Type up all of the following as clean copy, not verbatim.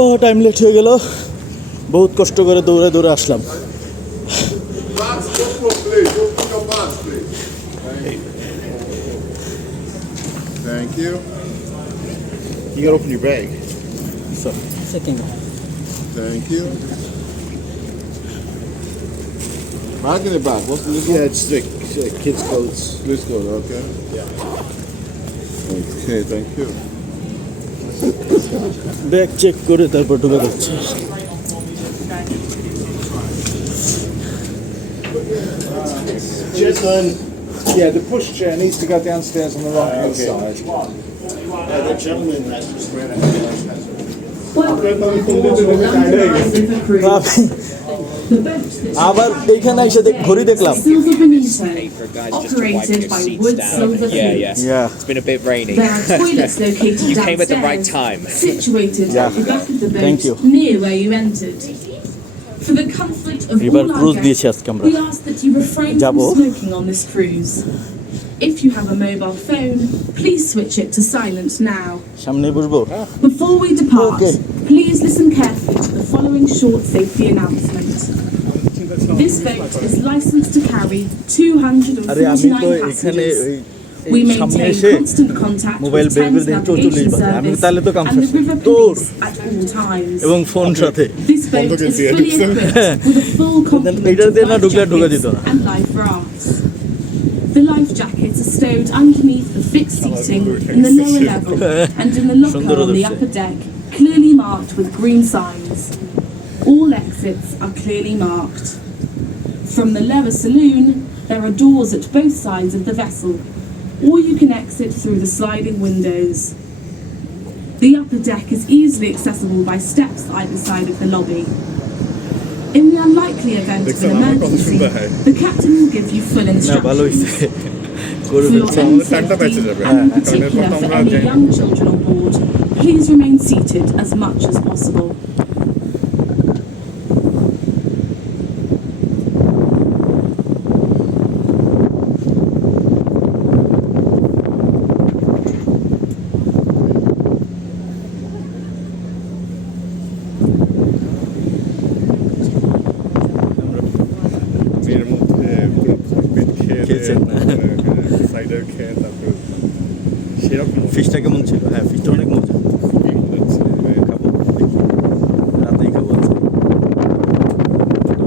ও time late হয়ে গেল, বহুত কষ্ট করে দৌড়ে দৌড়ে আসলাম। Thank you. You gotta open your bag. Second. Thank you. Bag in the back. What's this? Yeah, it's the kids' clothes. Kids' clothes. Okay. Yeah. Okay. Thank you. Bag check করে তারপর ঢুকে যাচ্ছে। Gentlemen, yeah, the pushchair needs to go downstairs on the right hand side. The gentleman has just ran আবার এইখানে এসে ঘড়ি দেখলাম। Silver Benito, operated by Wood Silver Fleet. Yeah. It's been a bit rainy. There are toilets located You came at the downstairs, right time. situated at the back of the Thank you. boat, near where you entered. For the comfort of River all our cruise দিয়েছি guests, আজকে আমরা। we ask that you refrain from যাবো। smoking on this cruise. If you have a mobile phone, please switch it to silent now. সামনে বসবো। Before we depart, Okay. please listen carefully to the following short safety announcement. This boat is licensed to carry আরে আমি তো 249 এখানে passengers. ওই We সামনে maintain এসে constant contact mobile with বের করে Thames দেখি 44 Navigation বাজে। আমি Service তাহলে তো কাম and the শেষ। River তোর Police at all times. এবং ফোন সাথে। This boat is fully equipped with a full complement এইটা of দিয়ে না life ঢুকলে ঢোকা যেত jackets না। and life rafts. The life jackets are stowed underneath the fixed seating in the lower level and in the locker on the upper deck, clearly marked with green signs. All exits are clearly marked. From the lower saloon, there are doors at both sides of the vessel, or you can exit through the sliding windows. The upper deck is easily accessible by steps either side of the lobby. In the unlikely event of an emergency, the captain will give you full না ভালো হইছে। instructions. করে For your ফেলছে। own safety, and in particular for any young children on board, please remain seated as much as possible. এর মধ্যে পেট খেয়ে খেয়েছেন না? সাইডার খেয়ে তারপর সেরকম ফিশটা কেমন ছিল? হ্যাঁ, ফিশটা অনেক মজা। খুবই মজা ছিল। খাবো, রাতেই খাবো আজকে।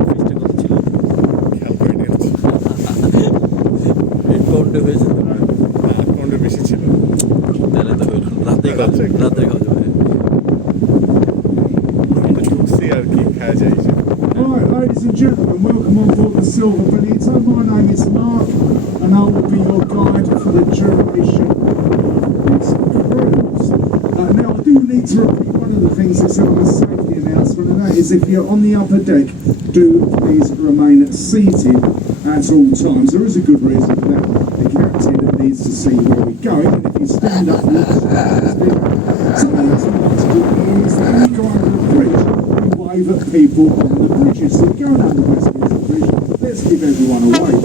ফিশটা কত ছিল? খেয়াল করে নিয়েছি হেড কাউন্টে হয়েছে তো? পনেরো বেশি ছিল। তাহলে তো হইল না। রাতে খাওয়া যাবে। ঢুকছি আর কি খাওয়া যায়। Right, ladies and gentlemen, welcome on board the Silver Benito. My name is Mark, and I will be your guide for the duration of this cruise. Now, I do need to repeat one of the things that said on the safety announcement, and that is if you're on the upper deck, do please remain seated at all times. There is a good reason for that. The captain needs to see where we're going, and if you stand up, something else we like to do is that when you go over the bridge, we wave at people on the bridges. So we're going under Westminster Bridge. Let's give everyone a wave.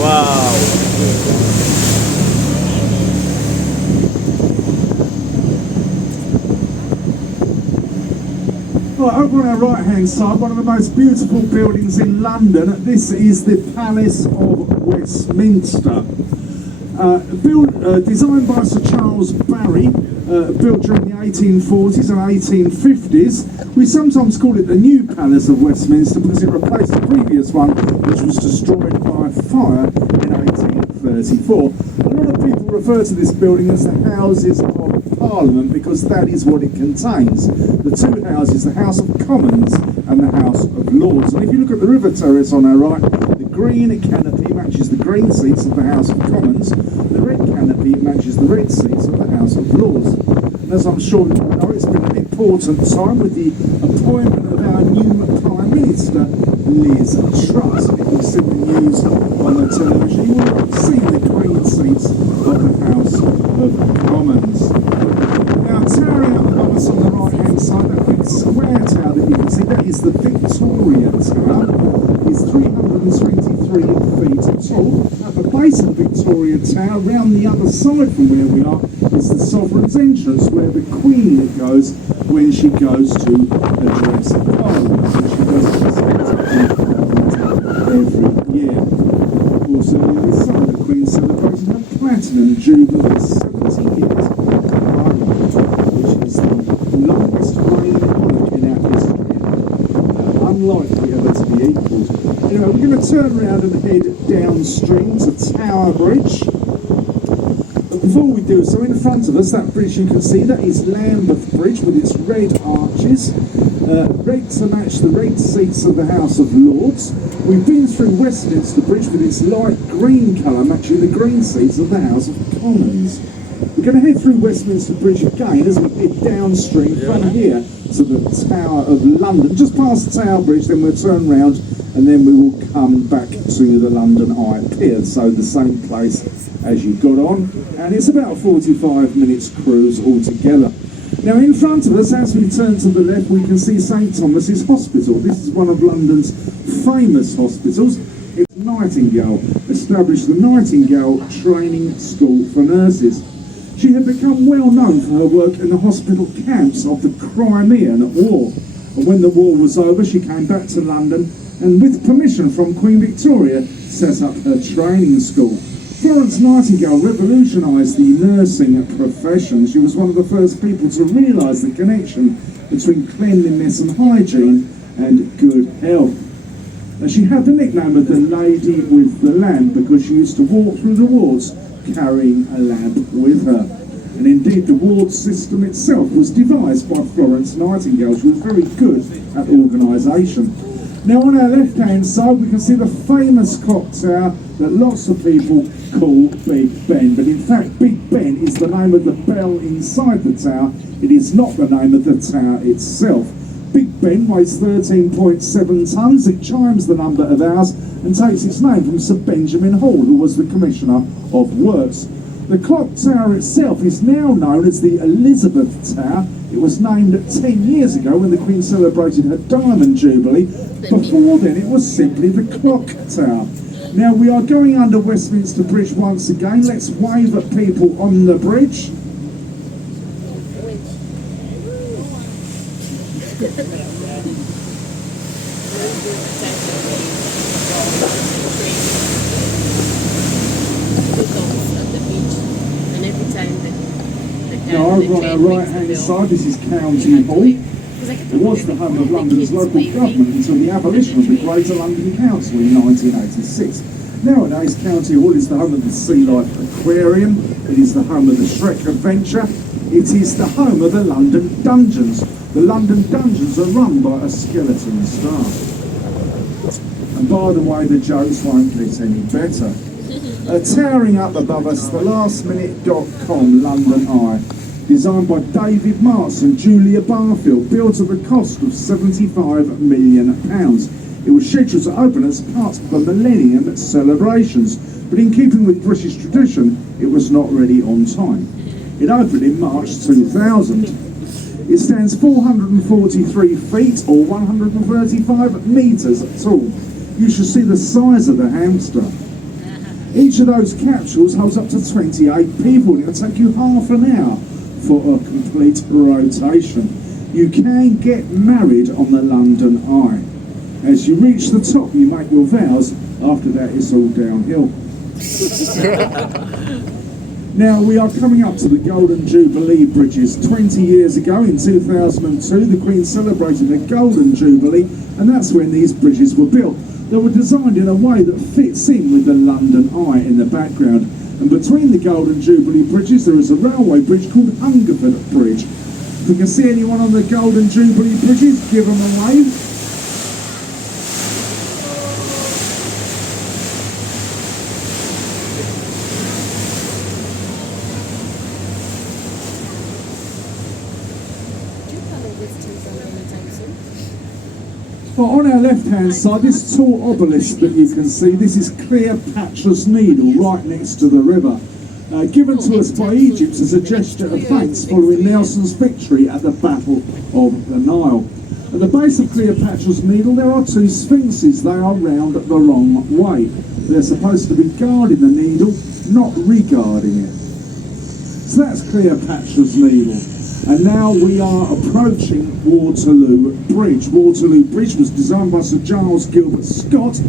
Wow. Right, over on our right hand side, one of the most beautiful buildings in London. This is the Palace of Westminster. Designed by Sir Charles Barry, built during the 1840s and 1850s. We sometimes call it the new Palace of Westminster because it replaced the previous one, which was destroyed by fire in 1834. A lot of people refer to this building as the Houses of Parliament because that is what it contains. The two houses, the House of Commons and the House of Lords. And if you look at the river terrace on our right, the green canopy matches the green seats of the House of Commons. The red canopy matches the red seats of the House of Lords. And as I'm sure you know, it's been an important time with the appointment of our new Prime Minister, Liz Truss. And if you've seen the news on the television, you will have seen the green seats of the House of Commons. Now, towering up above us on the right-hand side, that big square tower that you can see, that is the Victoria Tower. It's 323 feet tall. At the base of Victoria Tower, round the other side from where we are, is the Sovereign's entrance, where the Queen goes when she goes to address Parliament, which she does every year. Also, this summer, the Queen celebrated her Platinum Jubilee, 70 years of Parliament, which is the longest reigning monarch in our history. Unlikely ever to be equalled. Anyway, we're going to turn around and head downstream to Tower Bridge. But before we do so, in front of us, that bridge you can see, that is Lambeth Bridge with its red arches, red to match the red seats of the House of Lords. We've been through Westminster Bridge with its light green colour matching the green seats of the House of Commons. We're going to head through Westminster Bridge again as we head downstream from here to the Tower of London. Just past the Tower Bridge, then we'll turn round and then we will come back to the London Eye Pier, so the same place as you got on, and it's about 45 minutes cruise altogether. Now in front of us, as we turn to the left, we can see St Thomas's Hospital. This is one of London's famous hospitals. It's Nightingale, established the Nightingale Training School for Nurses. She had become well known for her work in the hospital camps of the Crimean War. And when the war was over, she came back to London and, with permission from Queen Victoria, set up her training school. Florence Nightingale revolutionised the nursing profession. She was one of the first people to realise the connection between cleanliness and hygiene and good health. And she had the nickname of the Lady with the Lamp because she used to walk through the wards carrying a lamp with her. And indeed the ward system itself was devised by Florence Nightingale. She was very good at organisation. Now on our left hand side we can see the famous clock tower that lots of people call Big Ben, but in fact Big Ben is the name of the bell inside the tower. It is not the name of the tower itself. Big Ben weighs 13.7 tonnes. It chimes the number of hours and takes its name from Sir Benjamin Hall, who was the Commissioner of Works. The clock tower itself is now known as the Elizabeth Tower. It was named 10 years ago when the Queen celebrated her Diamond Jubilee. Before then it was simply the Clock Tower. Now we are going under Westminster Bridge once again. Let's wave at people on the bridge. Now over on our right hand side, this is County Hall. It was the home of London's local government until the abolition of the Greater London Council in 1986. Nowadays, County Hall is the home of the Sea Life Aquarium, it is the home of the Shrek Adventure, it is the home of the London Dungeons. The London Dungeons are run by a skeleton staff. And by the way, the jokes won't get any better. Towering up above us, the lastminute.com London Eye, designed by David Martz and Julia Barfield, built at the cost of £75 million. It was scheduled to open as part of the Millennium celebrations, but in keeping with British tradition, it was not ready on time. It opened in March 2000. It stands 443 feet or 135 metres tall. You should see the size of the hamster. Each of those capsules holds up to 28 people. It'll take you half an hour for a complete rotation. You can get married on the London Eye. As you reach the top, you make your vows. After that, it's all downhill. Now, we are coming up to the Golden Jubilee bridges. 20 years ago, in 2002, the Queen celebrated the Golden Jubilee, and that's when these bridges were built. They were designed in a way that fits in with the London Eye in the background. And between the Golden Jubilee bridges, there is a railway bridge called Hungerford Bridge. If we can see anyone on the Golden Jubilee bridges, give them a wave. Well, on our left-hand side, this tall obelisk that you can see, this is Cleopatra's Needle, right next to the river. Given to us by Egypt as a gesture of thanks following Nelson's victory at the Battle of the Nile. At the base of Cleopatra's Needle there are two sphinxes. They are round the wrong way. They're supposed to be guarding the needle, not regarding it. So that's Cleopatra's Needle. And now we are approaching Waterloo Bridge. Waterloo Bridge was designed by Sir Giles Gilbert Scott,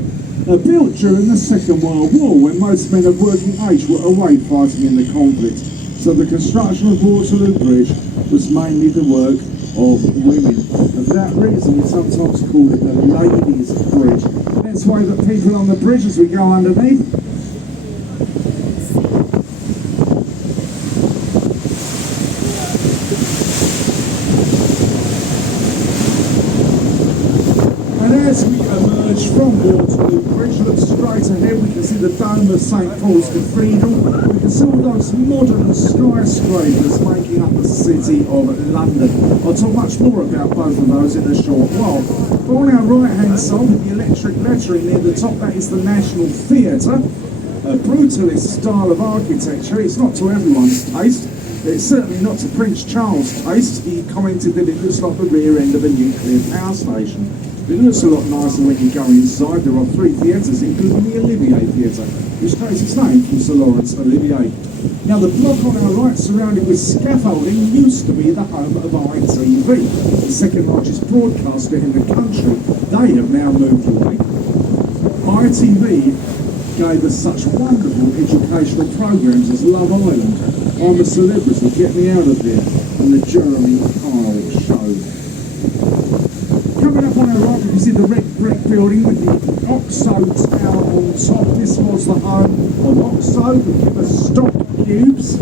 built during the Second World War when most men of working age were away fighting in the conflict. So the construction of Waterloo Bridge was mainly the work of women. For that reason we sometimes call it the Ladies' Bridge. Let's wave at people on the bridge as we go underneath. As we emerge from Waterloo Bridge, look straight ahead, we can see the dome of St Paul's Cathedral. We can see all those modern skyscrapers making up the city of London. I'll talk much more about both of those in a short while. But on our right hand side, with the electric lettering near the top, that is the National Theatre. A brutalist style of architecture. It's not to everyone's taste. It's certainly not to Prince Charles' taste. He commented that it looks like the rear end of a nuclear power station. It looks a lot nicer when you go inside. There are three theatres, including the Olivier Theatre, which takes its name from Sir Laurence Olivier. Now, the block on our right, surrounded with scaffolding, used to be the home of ITV, the second largest broadcaster in the country. They have now moved away. ITV gave us such wonderful educational programmes as Love Island, I'm a Celebrity, Get Me Out of Here, and the Jeremy Kyle Show. Coming up on our right, you can see the red brick building with the Oxo Tower on top. This was the home of Oxo, the stock cubes.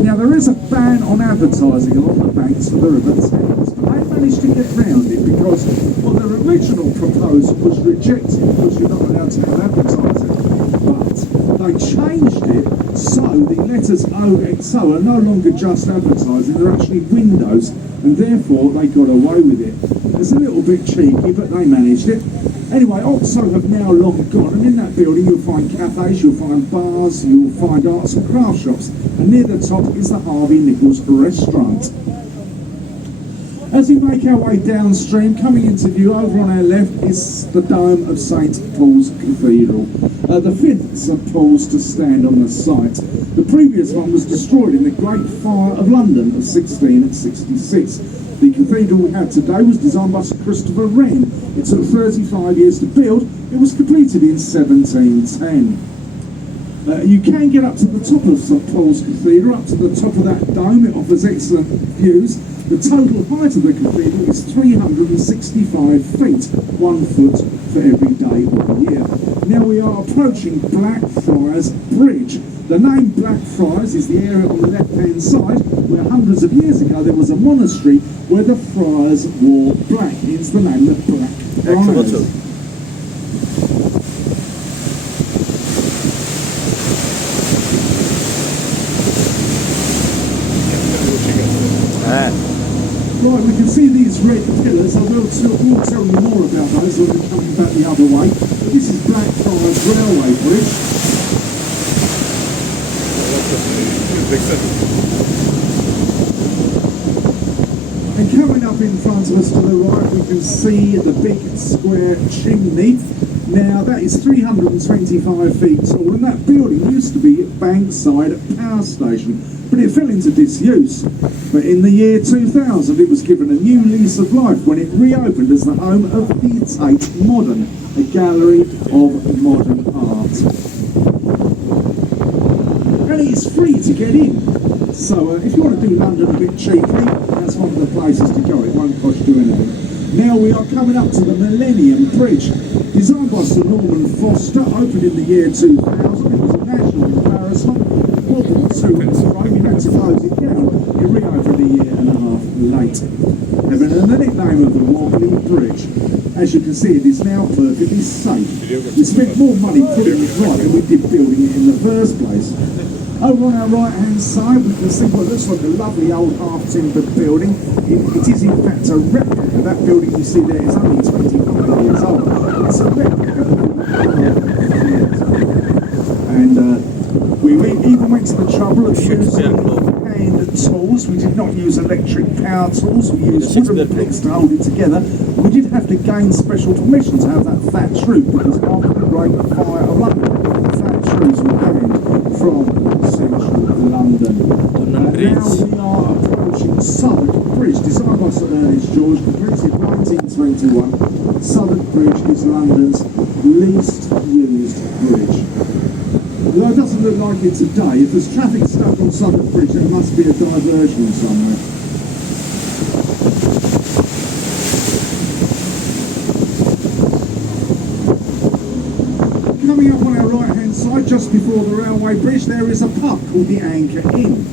Now, there is a ban on advertising along the banks of the River Thames, but they managed to get round it because, well, their original proposal was rejected because you're not allowed to have advertising. But they changed it so the letters OXO are no longer just advertising, they're actually windows, and therefore they got away with it. It's a little bit cheeky, but they managed it. Anyway, Oxo have now long gone, and in that building you'll find cafes, you'll find bars, you'll find arts and craft shops, and near the top is the Harvey Nichols restaurant. As we make our way downstream, coming into view over on our left is the dome of St Paul's Cathedral, the fifth St Paul's to stand on the site. The previous one was destroyed in the Great Fire of London of 1666. The cathedral we have today was designed by Sir Christopher Wren. It took 35 years to build. It was completed in 1710. You can get up to the top of St Paul's Cathedral, up to the top of that dome. It offers excellent views. The total height of the cathedral is 365 feet, 1 foot for every day of the year. Now we are approaching Blackfriars Bridge. The name Blackfriars is the area on the left-hand side where hundreds of years ago there was a monastery where the friars wore black, hence the name of Blackfriars. Right, we can see these red pillars. I will tell you more about those when we're coming back the other way. But this is Blackfriars Railway Bridge. And coming up in front of us to the right, we can see the big square chimney. Now, that is 325 feet tall, and that building used to be Bankside Power Station, but it fell into disuse. But in the year 2000, it was given a new lease of life when it reopened as the home of the Tate Modern, a gallery of modern art. And it is free to get in. So if you want to do London a bit cheaply, that's one of the places to go. It won't cost you anything. Now we are coming up to the Millennium Bridge. Designed by Sir Norman Foster, opened in the year 2000. It was a national embarrassment. World War II went straight, we had to close it down. It reopened a year and a half late. Having earned the nickname of the Wobbly Bridge. As you can see, it is now perfectly safe. We spent more money putting it right than we did building it in the first place. Over on our right-hand side, we can see what looks like a lovely old half-timbered building. It is in fact a replica. That building you see there is only 25 years old. It's a replica. And we even went to the trouble of using hand hand tools. We did not use electric power tools. We used wooden picks to hold it together. We did have to gain special permission to have that fat troop because after the Great Fire of London, fat troops were banned from central London. Now we are approaching Southwark Bridge, designed by Sir Ernest George, completed 1921. Southwark Bridge is London's least used bridge. Although it doesn't look like it today, if there's traffic stuck on Southwark Bridge, there must be a diversion somewhere. Coming up on our right-hand side, just before the railway bridge, there is a pub called the Anchor Inn.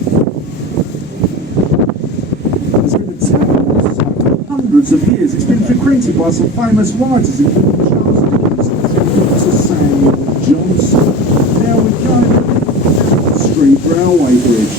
It's been a town for hundreds of years. It's been frequented by some famous writers, including Charles Dickens and Sir Samuel Johnson. Now we're going to the Street Railway Bridge.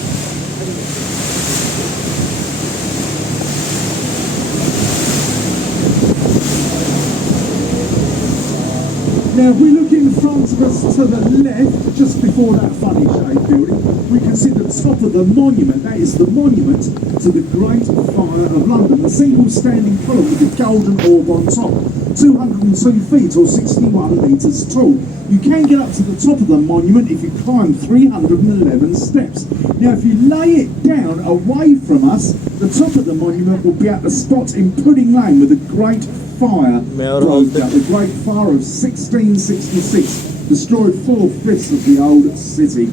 Now if we look in front of us to the left, just before that funny shaped building, we can see the top of the monument. That is the monument to the Great Fire of London, the single standing column with the golden orb on top. 202 feet or 61 metres tall. You can get up to the top of the monument if you climb 311 steps. Now if you lay it down away from us, the top of the monument will be at the spot in Pudding Lane where the Great Fire broke out. The Great Fire of 1666 destroyed 4/5 of the old city.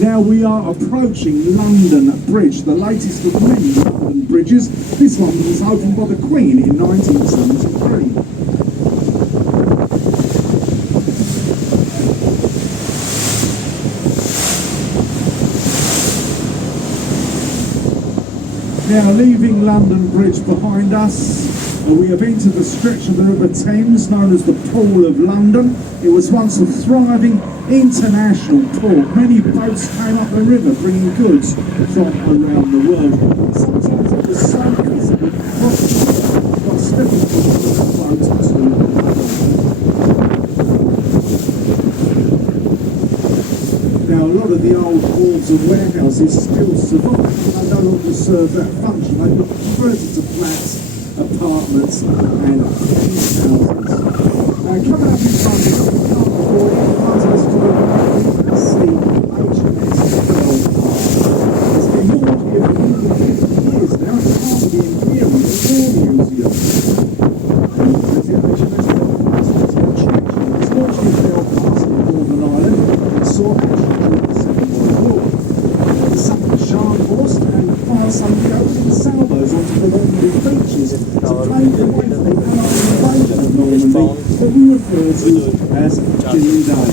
Now we are approaching London Bridge, the latest of many London bridges. This one was opened by the Queen in 1973. Now leaving London Bridge behind us, we have entered the stretch of the River Thames known as the Pool of London. It was once a thriving international port. Many boats came up the river bringing goods from around the world. Sometimes it was so easy to cross the river by stepping from the boat to another. Now a lot of the old wharves and warehouses still survive. They no longer serve that function. They've been converted to flats, apartments and houses. Now coming up in front of us, we can't avoid in front of us to the right, you can see HMS Belfast. It's been moored here for more than 50 years now. It's part of the Imperial War Museum. There's the HMS Belfast. It's an attraction. It's launched in Belfast in Northern Ireland and saw action during the Second World War. It sunk the Scharnhorst and fired some of the opening salvos onto the Normandy beaches to pave the way for the Allied invasion of Normandy that we refer to as D-Day,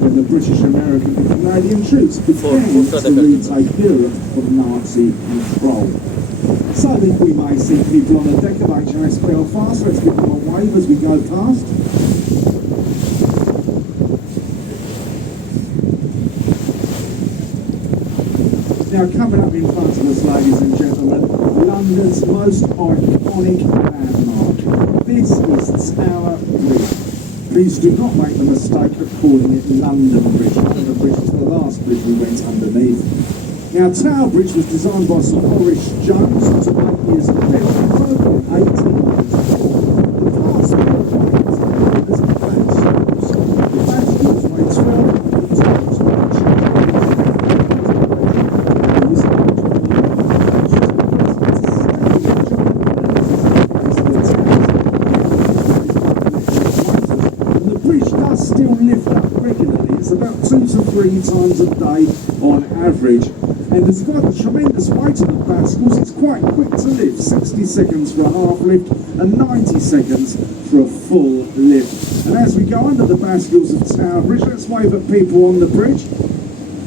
when the British, American and Canadian troops began to retake Europe from Nazi control. So I think we may see people on the deck of HMS Belfast. Let's give them a wave as we go past. Now coming up in front of us, ladies and gentlemen, London's most iconic landmark. This is Tower Bridge. Please do not make the mistake of calling it London Bridge. London Bridge is the last bridge we went underneath. Now Tower Bridge was designed by Sir Horace Jones and took 8 years to build. It was opened in 1894. The parts of the buildings are as bastions. The bastions weigh 1,200 tons with a church. Still lift up regularly. It's about 2 to 3 times a day on average, and despite the tremendous weight of the bascles, it's quite quick to lift. 60 seconds for a half lift and 90 seconds for a full lift. And as we go under the bascles of Tower Bridge, let's wave at people on the bridge.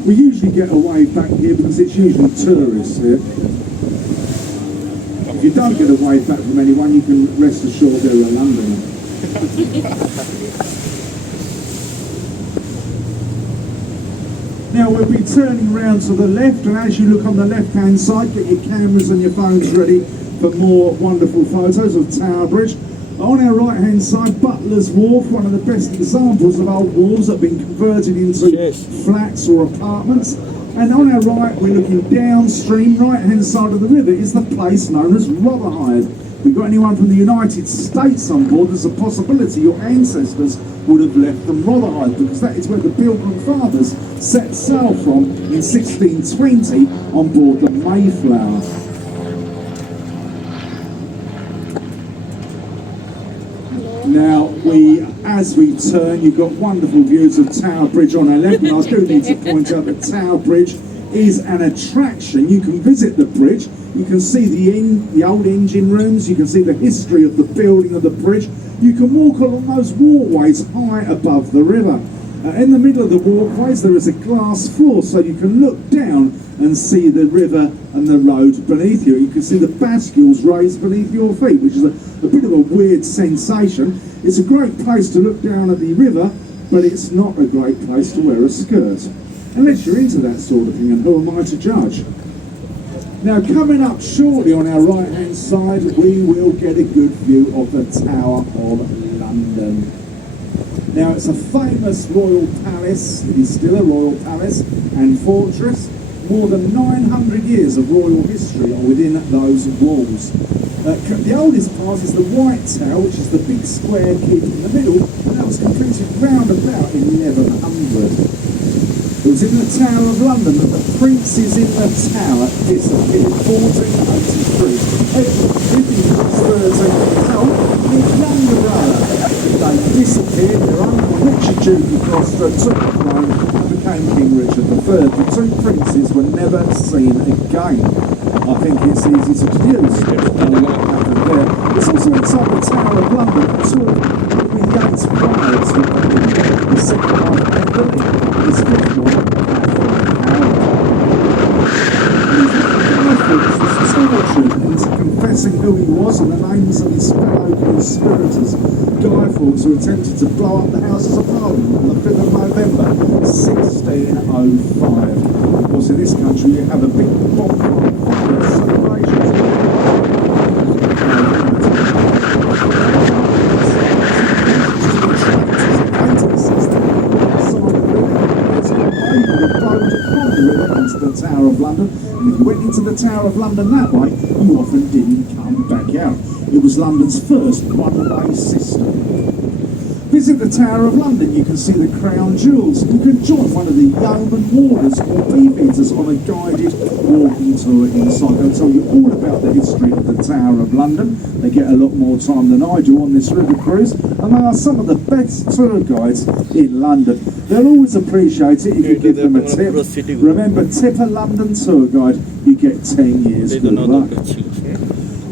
We usually get a wave back here because it's usually tourists here. If you don't get a wave back from anyone, you can rest assured they're a Londoner. Now we'll be turning round to the left, and as you look on the left hand side, get your cameras and your phones ready for more wonderful photos of Tower Bridge. On our right hand side, Butler's Wharf, one of the best examples of old wharves that have been converted into flats or apartments. And on our right, we're looking downstream, right-hand side of the river, is the place known as Rotherhithe. If we've got anyone from the United States on board, there's a possibility your ancestors would have left from Rotherhithe, because that is where the Pilgrim Fathers set sail from in 1620 on board the Mayflower. Now, as we turn, you've got wonderful views of Tower Bridge on our left, and I do need to point out that Tower Bridge is an attraction. You can visit the bridge, you can see the old engine rooms, you can see the history of the building of the bridge. You can walk along those walkways high above the river. In the middle of the walkways there is a glass floor, so you can look down and see the river and the road beneath you. You can see the bascules raised beneath your feet, which is a bit of a weird sensation. It's a great place to look down at the river, but it's not a great place to wear a skirt, unless you're into that sort of thing, and who am I to judge? Now, coming up shortly on our right hand side, we will get a good view of the Tower of London. Now, it's a famous royal palace. It is still a royal palace and fortress. More than 900 years of royal history are within those walls. The oldest part is the White Tower, which is the big square keep in the middle, and that was completed round about 1100. It was in the Tower of London that the princes in the tower disappeared, 1483. Living was 13 years old, and his younger brother. They disappeared, their uncle Richard Duke of Gloucester took the throne and became King Richard III. The two princes were never seen again. I think it's easy to deduce what happened there. It's also inside the Tower of London, two of Henry Yates' wives were killed. The second one, Emily, his fifth one, Rafiq was tortured into confessing who he was and the names of his fellow conspirators. Guy Fawkes, who attempted to blow up the Houses of Parliament on the 5th of November 1605. Of course, in this country you have a big bonfire celebrations. Into the Tower of London, and if you went into the Tower of London that way, you often didn't come back out. It was London's first one-way system. Visit the Tower of London, you can see the crown jewels. You can join one of the yeoman warders or beefeaters on a guided walking tour inside. They'll tell you all about the history of the Tower of London. They get a lot more time than I do on this river cruise, and they are some of the best tour guides in London. They'll always appreciate it if you give them a tip. Remember, tip a London tour guide, you get 10 years good luck.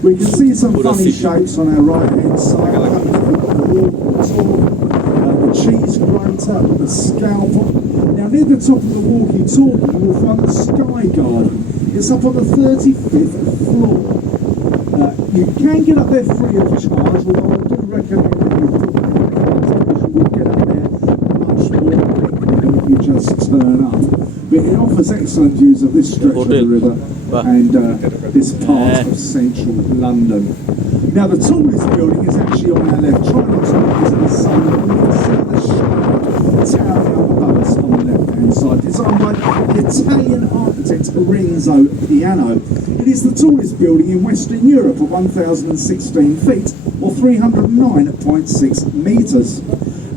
We can see some funny shapes on our right hand side. The cheese grater, the scalpel. Now near the top of the walkie-talkie you will find the Sky Garden. It's up on the 35th floor. You can get up there free of charge, although I do recommend that you put in your cards, because you will get up there much more quickly than if you just turn up. But it offers excellent views of this stretch of the river and this part of central London. Now the tallest building is actually on our left. Try not to look into the sun, but we can see the shade towering up above us on the left hand side, designed by the Italian architect Renzo Piano. It is the tallest building in Western Europe at 1,016 feet or 309.6 metres.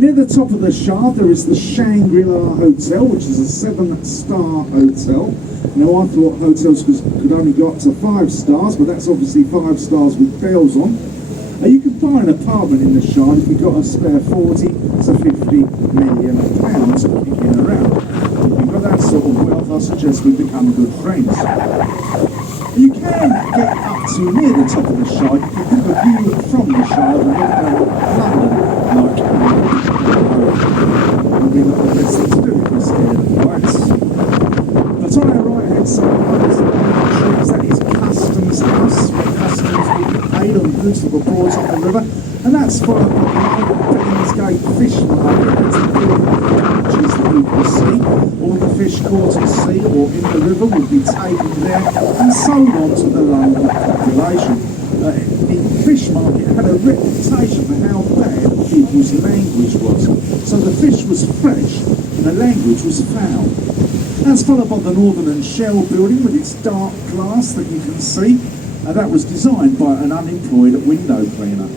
Near the top of the shaft there is the Shangri-La Hotel, which is a 7-star hotel. Now I thought hotels could only go up to 5 stars, but that's obviously 5 stars with bells on. You can buy an apartment in the Shard if you've got a spare 40 to 50 million pounds kicking around. If you've got that sort of wealth, I suggest we become good friends. You can get up to near the top of the Shard. You can have a view from the Shard and look down at London, like there'll be a lot of less to do if you're scared of heights. But on our right hand side, that is Customs House, where customs will be paid on goods that were brought up the river, and that's followed by the Billingsgate Fish Market. That's the beaches that you can see. All the fish caught at sea or in the river will be taken there and sold on to the local population. The fish market had a reputation for how bad people's language was. So the fish was fresh, and the language was foul. That's followed by the Northern and Shell building with its dark glass that you can see. That was designed by an unemployed window cleaner.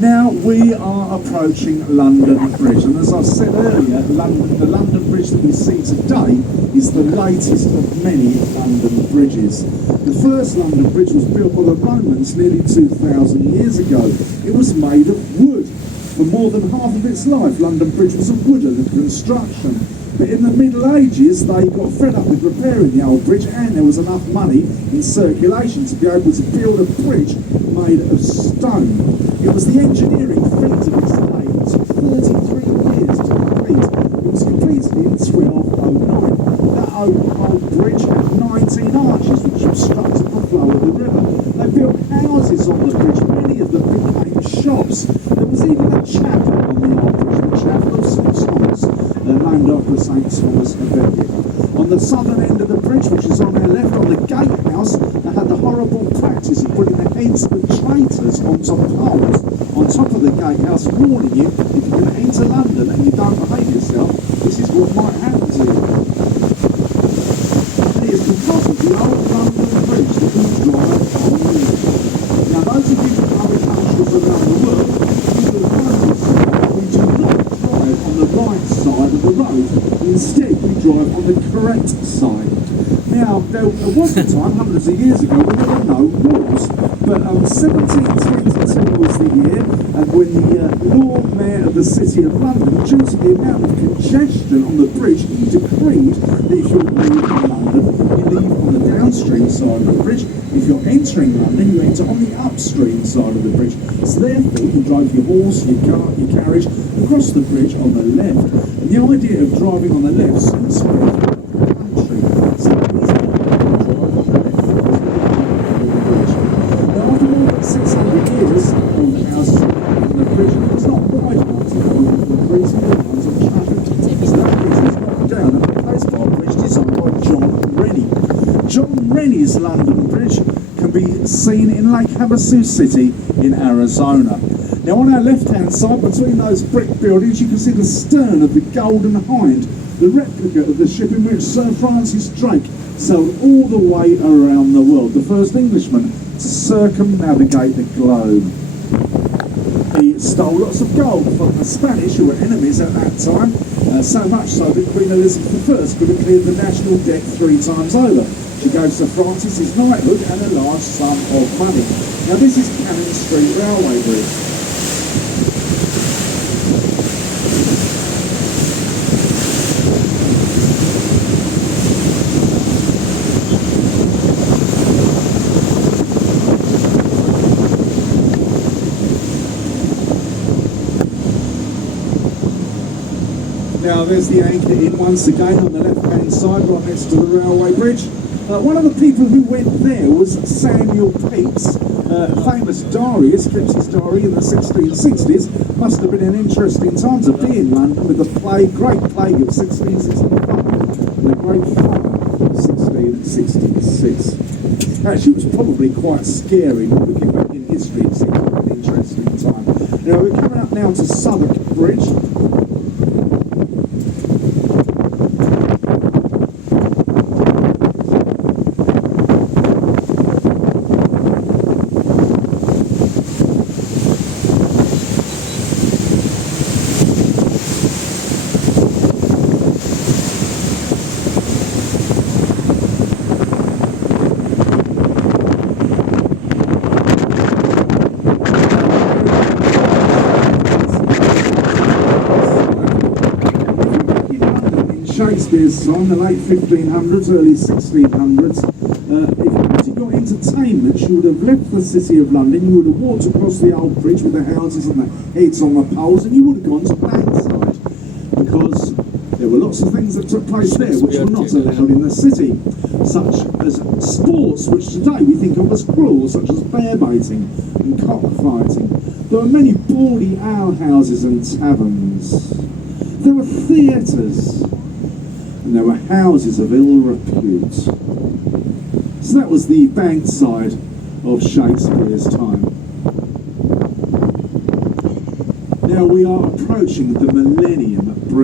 Now we are approaching London Bridge, and as I said earlier, the London Bridge that we see today is the latest of many London bridges. The first London Bridge was built by the Romans nearly 2,000 years ago. It was made of wood. For more than half of its life, London Bridge was a wooden construction. But in the Middle Ages, they got fed up with repairing the old bridge, and there was enough money in circulation to be able to build a bridge made of stone. It was the engineering feat of its day. It took 33 years to complete. It was completed in 1209. That old bridge had 19 arches which obstructed the flow of the river. They built houses on the bridge. Many of them became shops. There was even a chapel on the old bridge, the Chapel of St Thomas, named after St Thomas of Becket. On the southern end of the bridge, which is on their left, on the gatehouse, they had the horrible practice of putting the heads of traitors onto poles on top of the gatehouse, warning you, if you're going to enter London and you don't behave yourself, this is what might happen to you. And it is because of the old London Bridge that we drive on the left. Now, those of you from other countries around the world, you will notice that we do not drive on the right side of the road. Instead, we drive on the correct side. Now, there was a time, hundreds of years ago, when there were no rules. But 1722 was the year when the Lord Mayor of the City of London, due to the amount of congestion on the bridge, he decreed that if you're leaving London, you leave on the downstream side of the bridge. If you're entering London, you enter on the upstream side of the bridge. So therefore, you drive your horse, your cart, your carriage across the bridge on the left. And the idea of driving on the left soon spread throughout the country. So that is how you drive on the left as we go on the bridge. Now, after more than 600 years, all the houses on the bridge was not wide enough to go over the bridge and runs of traffic. So that bridge was knocked down and replaced by a bridge designed by John Rennie. John Rennie's London Bridge can be seen in Lake Havasu City in Arizona. Now on our left-hand side, between those brick buildings, you can see the stern of the Golden Hind, the replica of the ship in which Sir Francis Drake sailed all the way around the world, the first Englishman to circumnavigate the globe. He stole lots of gold from the Spanish, who were enemies at that time, so much so that Queen Elizabeth I could have cleared the national debt 3 times over. She gave Sir Francis his knighthood and a large sum of money. Now this is Cannon Street Railway Bridge. Now there's the anchor in once again on the left-hand side, right next to the railway bridge. One of the people who went there was Samuel Pepys, famous diarist, kept his diary in the 1660s. Must have been an interesting time to be in London with the Great Plague of 1665 and the Great Fire of 1666. Actually, it was probably quite scary, but looking back in history, it seems like an interesting time. Now, we're coming up now to Southwark Bridge. Shakespeare's time, the late 1500s, early 1600s, if you wanted your entertainment, you would have left the City of London, you would have walked across the old bridge with the houses and the heads on the poles, and you would have gone to Bankside, because there were lots of things that took place there which were not allowed in the city, such as sports which today we think of as cruel, such as bear baiting and cockfighting. There were many bawdy alehouses and taverns. There were theatres. And there were houses of ill repute. So that was the Bankside of Shakespeare's time. Now we are approaching the Millennium Bridge.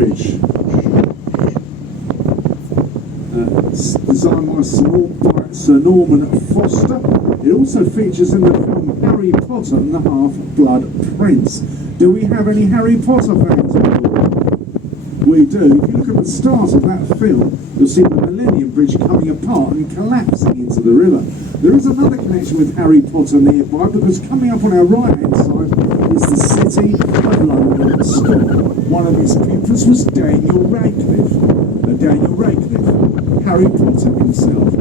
small by Sir Norman Foster. It also features in the film Harry Potter and the Half-Blood Prince. Do we have any Harry Potter fans on board? We do. If you look at the start of that film, you'll see the Millennium Bridge coming apart and collapsing into the river. There is another connection with Harry Potter nearby, because coming up on our right-hand side is the city of London, Scotland. One of its pupils was Daniel Radcliffe. Daniel Radcliffe, Harry Potter himself.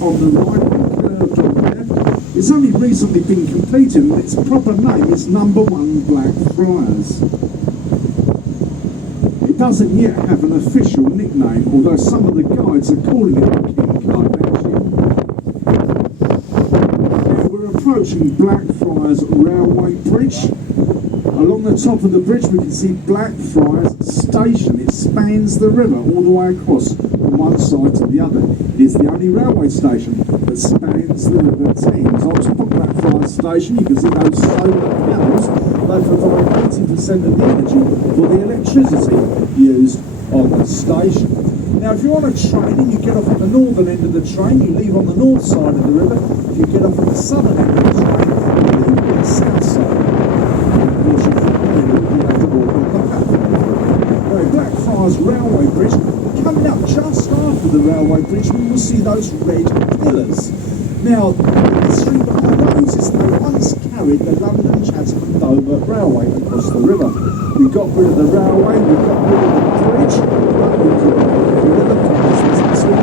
On the right and curved on the left. It's only recently been completed, and its proper name is Number 1 Blackfriars. It doesn't yet have an official nickname, although some of the guides are calling it the King Kardashian. Now we're approaching Blackfriars Railway Bridge. Along the top of the bridge we can see Blackfriars Station. It spans the river all the way across from one side to the other. It is the only railway station that spans the River Thames. On top of Blackfriars Station you can see those solar panels. They provide 80% of the energy for the electricity used on the station. Now if you're on a train and you get off at the northern end of the train, you leave on the north side of the river. If you get off at the southern end of the train, you leave on the south side. Blackfriars Railway Bridge. Coming up just after the railway bridge, we will see those red pillars. Now, the history behind those is they once carried the London, Chatham and Dover Railway across the river. We got rid of the railway, we got rid of the bridge, but we couldn't get rid of the pillars. That's all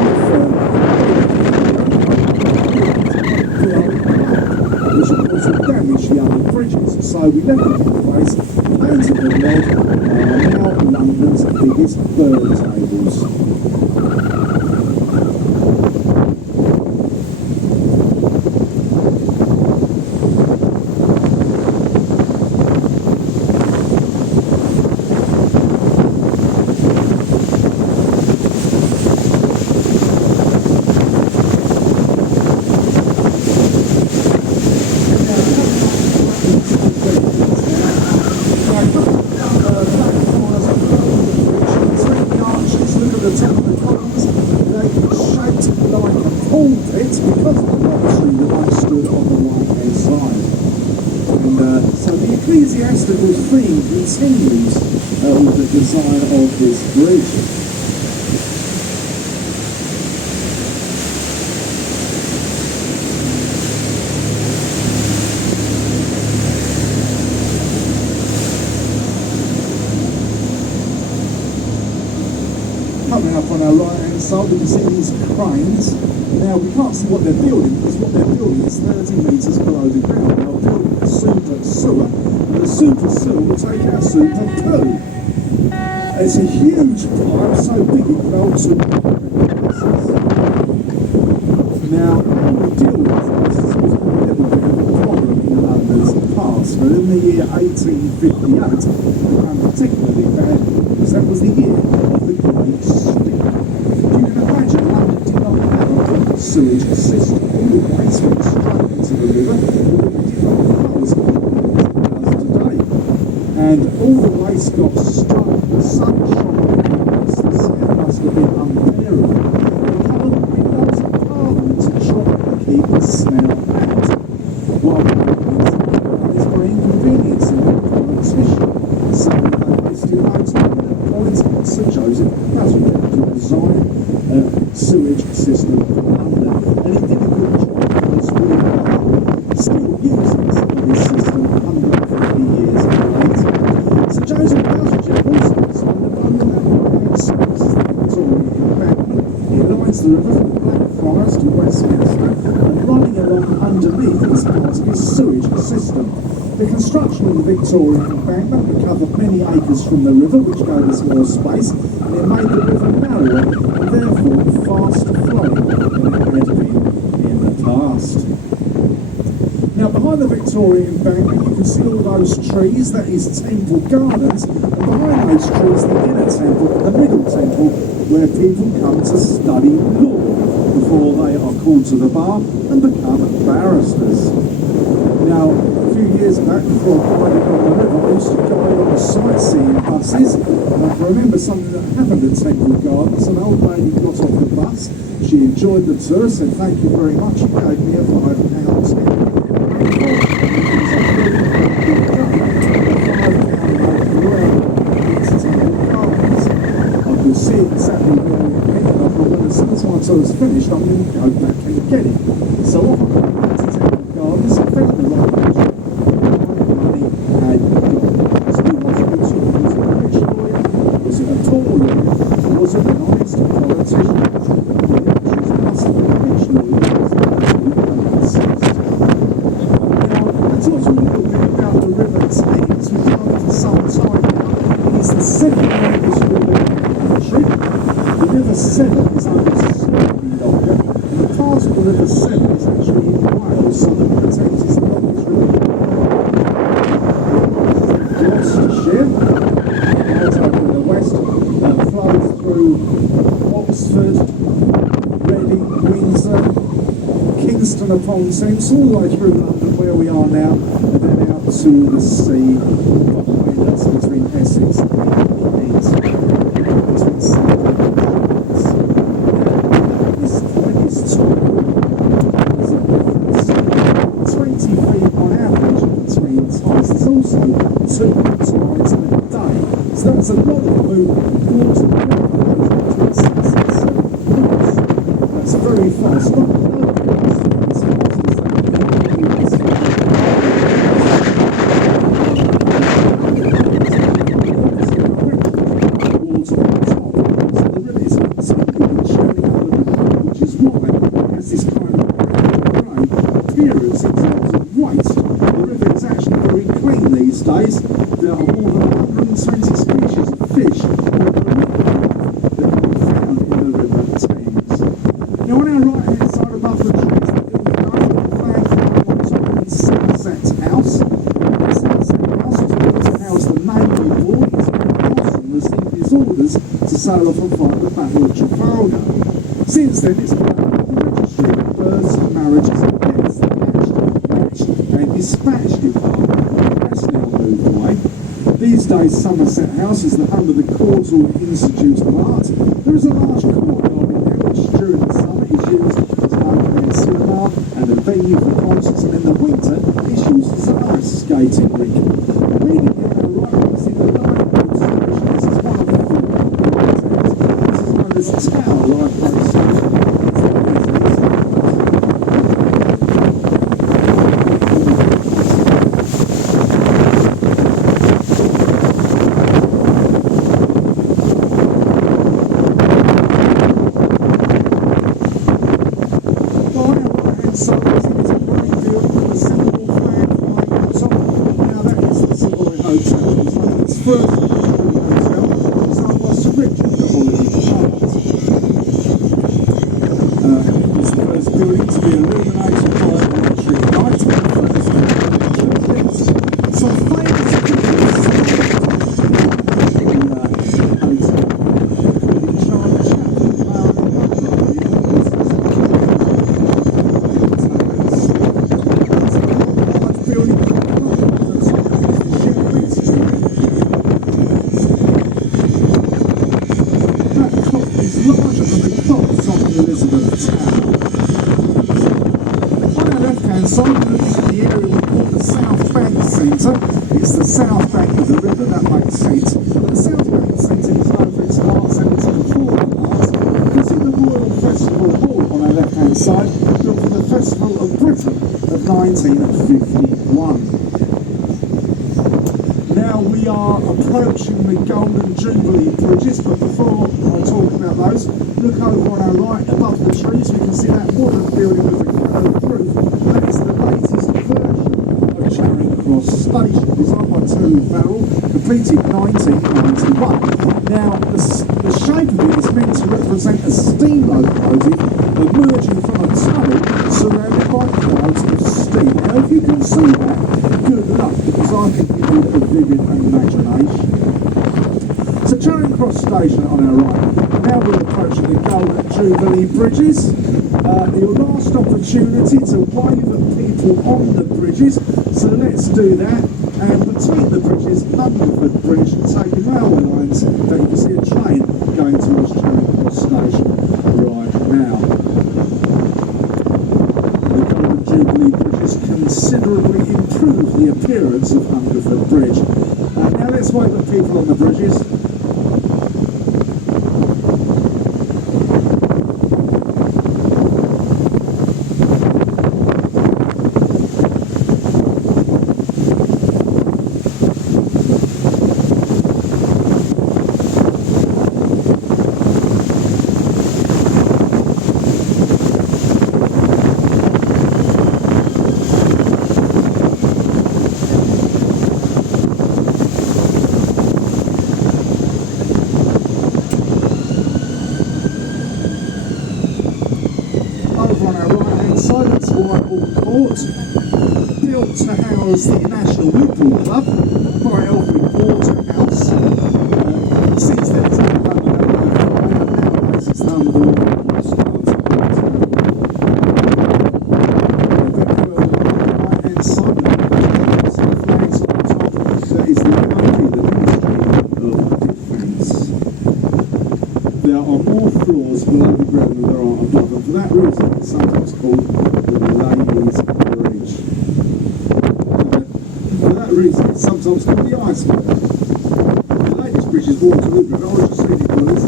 which of course will damage the other bridges. So we left them in place, painted them red, and are now London's biggest bird tables. Ecclesiastical theme continues with the design of this bridge. Coming up on our right hand side we can see these cranes. Now we can't see what they're building, because what they're building is 30 metres below the ground. They're building a super sewer, and the super sewer will take our super poo. It's a huge pipe, so big it could hold 2 buses. Now, what we deal with this is a little bit of a problem in London's past, but in the year 1858 it became particularly bad, because that was the year of the Great Stick. You can imagine London did not have a good sewage system. All the waste went straight into the river, but it did not close as today. And all the waste got stuck. The sun shone on us. The smell must have been unbearable. The covered windows of Parliament to try and keep the smell out. While that is very inconveniencing the politician. So they wasted no time in appointing Sir Joseph Bazalgette to design a sewage system for London. And he did a good job, because we are still using some of this system 150 years later. Sir Joseph Bazalgette also designed a underground sewage system for Victorian embankment. It lines the river from Blackfriars to Westminster, and running along underneath is part of his sewage system. The construction of the Victorian embankment recovered many acres from the river, which gave us more space, and it made the river narrower and therefore faster flowing than it had been in the past. Now behind Behind the Victorian embankment, you can see all those trees. That is Temple Gardens. And behind those trees, the inner temple, the middle temple, where people come to study law before they are called to the bar and become barristers. Now, a few years back, before I guided on the river, I used to guide on the sightseeing buses. And I can remember something that happened at Temple Gardens. An old lady got off the bus. She enjoyed the tour, said thank you very much, and gave me a £5 tip. I could see exactly where we were heading. I thought, well, as soon as my tour was finished, I'm going to go back and get it. So off I went back to Temple Gardens and found the right picture. Money had gone. So what was it to? Was it a rich lawyer? Was it a tall lawyer? Was it an honest politician? Severn is only slightly longer, and the part of the River Severn is actually in Wales, so the River Thames is the longest river. Gloucestershire, right over in the west, flows through Oxford, Reading, Windsor, Kingston upon Thames, all the way through London, where we are now, and then out to the sea behind us between Essex and Kent, between Southern and so that's a lot of movement. That's very fast. Which is why it has this kind of appearance in terms of weight. The river is actually very clean these days. There are more than 120 species of fish that can be found in the River Thames. Now on our right hand side above the trees, the flag on top of the Somerset House. The Somerset House was built to house the Navy Board. It's where Nelson received his orders to sail off and fight the Battle of Trafalgar. Since then it's been the registry of births and marriages and deaths, matched and dispatched department. That's now moved away. These days, Somerset House is the home of the Causal Institute of Art. There is a large courtyard in there, which during the summer is used as an open-air cinema and a venue for concerts, and in the winter it's used as an ice skating rink. Immediately on our right, we see the lifeboat station. This is one of the four hotels. This is known as Tower Lifeboat Station. It's the south bank of the river, that makes sense. But the south bank of the centre is known for its arts and its performing arts. You can see the Royal Festival Hall on our left-hand side, built for the Festival of Britain of 1951. Now we are approaching the Golden Jubilee bridges, but before I talk about those, look over on our right, above the trees, we can see that wooden building with a coloured roof. That is the latest version of Charing Cross. Cross Station, designed by Terry Farrell, completed 1991. Now, the shape of it is meant to represent a steam locomotive emerging from a tunnel surrounded by clouds of steam. Now, if you can see that, good luck, because I think you need a vivid imagination. So Charing Cross Station on our right. Now we're approaching the Golden Jubilee Bridges. Your last opportunity to wave at people on the bridges, so let's do that. And between the bridges, Hungerford Bridge, taking railway lines, that you can see a train going towards Charing Cross Station right now. The Golden Jubilee Bridges considerably improve the appearance of Hungerford Bridge. Now let's wave at people on the bridges. Built to house the National Liberal Club by Elfrid Waterhouse. Since then it's only home of the Rafiq, and nowadays it's home of the Romণok stars. A bit further on the right-hand side, some flags on top. That is the Navy, the Ministry of Defence. There are more floors below the ground than there are above, and for that reason it's sometimes called the Ladies' Bridge. For that reason it's sometimes called the iceberg. The Ladies' Bridge is Waterloo Bridge. I was just reading for this.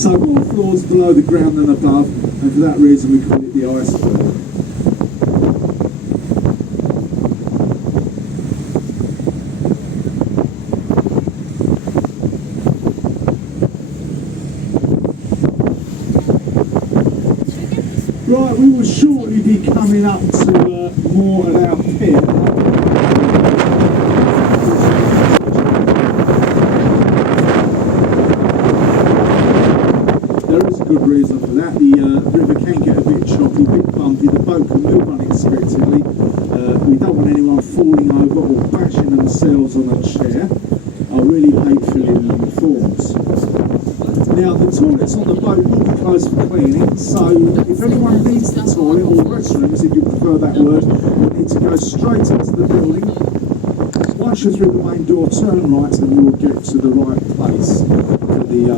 So more floors below the ground than above, and for that reason we call it the iceberg. Right, we will shortly be coming up to more at our pier. There is a good reason for that. The river can get a bit choppy, a bit bumpy, the boat can move unexpectedly. We don't want anyone falling over or bashing themselves on a chair. I really hate filling in the forms. Now, the toilets on the boat will be closed for cleaning, so if anyone needs the toilet, or restrooms if you prefer that word, you'll need to go straight into the building. Once you're through the main door, turn right and you'll get to the right place for the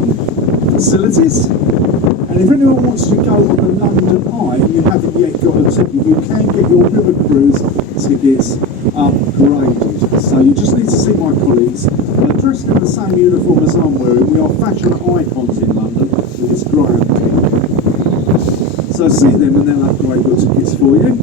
facilities. And if anyone wants to go on the London Eye and you haven't yet got a ticket, you can get your river cruise tickets upgraded. So you just need to see my colleagues. Dressed in the same uniform as I'm wearing. We are fashion icons in London with this grey and pink. So see them and they'll upgrade your tickets for you.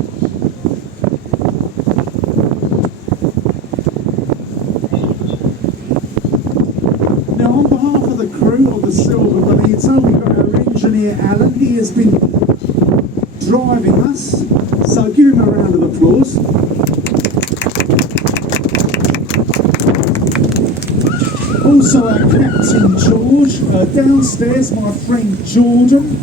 Now on behalf of the crew of the Silver Bonito, we've got our engineer Alan. He has been driving us, so give him a round of applause. Also our Captain George, downstairs my friend Jordan.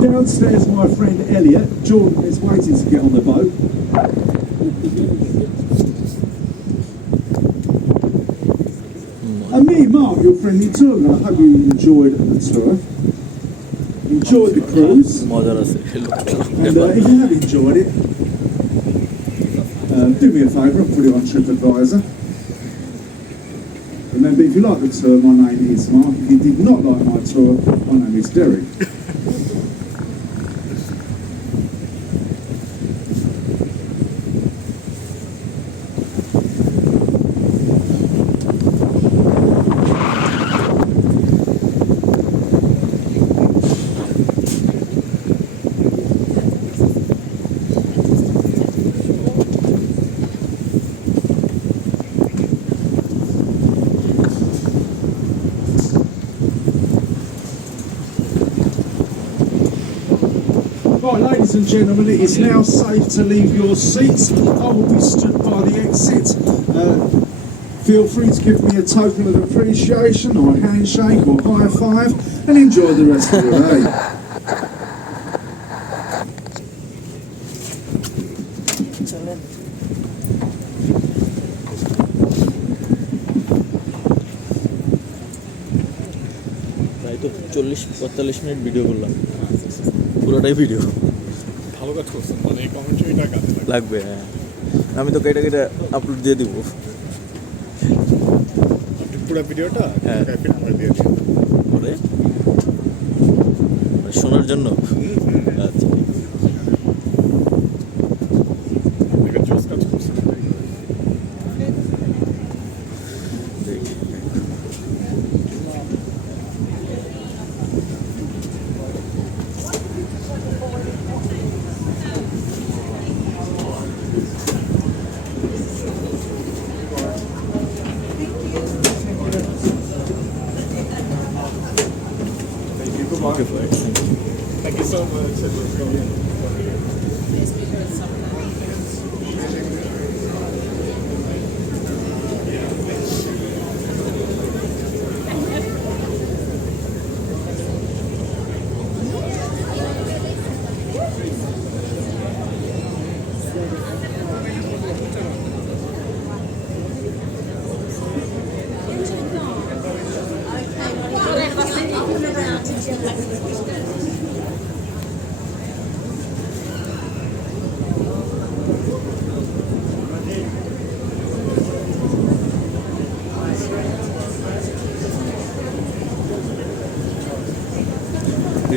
Downstairs my friend Elliot. Jordan is waiting to get on the boat. And me, Mark, your friendly tour guide. I hope you enjoyed the tour. Enjoyed the cruise. And if you have enjoyed it, do me a favour and put it on TripAdvisor. Remember, if you like the tour, my name is Mark. If you did not like my tour, my name is Derek. and gentlemen, it is now safe to leave your seats. I will be stood by the exit. Feel free to give me a token of appreciation or a handshake or high five and enjoy the rest of your day. প্রায় তো 40-45 minute video করলাম, পুরোটাই video. ভালো কাজ করছেন, মানে এই কমেন্ট্রিটা কাজে লাগবে। হ্যাঁ, আমি তো কেটে কেটে আপলোড দিয়ে দিব। পুরো ভিডিওটা হ্যাঁ আমরা দিয়ে দিই করে শোনার জন্য। আচ্ছা, দেখে জোস কাজ করছেন। দেখি। Okay, fine. Thank you so much.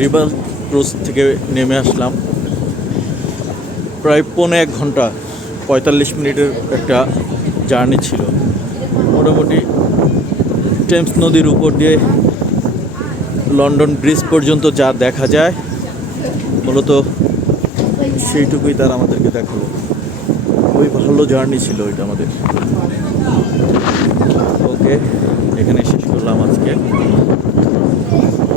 River cruise থেকে নেমে আসলাম। প্রায় 1.25 ঘন্টা 45 মিনিটের একটা জার্নি ছিল। মোটামুটি টেমস নদীর উপর দিয়ে লন্ডন ব্রিজ পর্যন্ত যা দেখা যায় মূলত সেইটুকুই তারা আমাদেরকে দেখালো। খুবই ভালো জার্নি ছিল ওইটা আমাদের। ওকে, এখানে শেষ করলাম আজকে।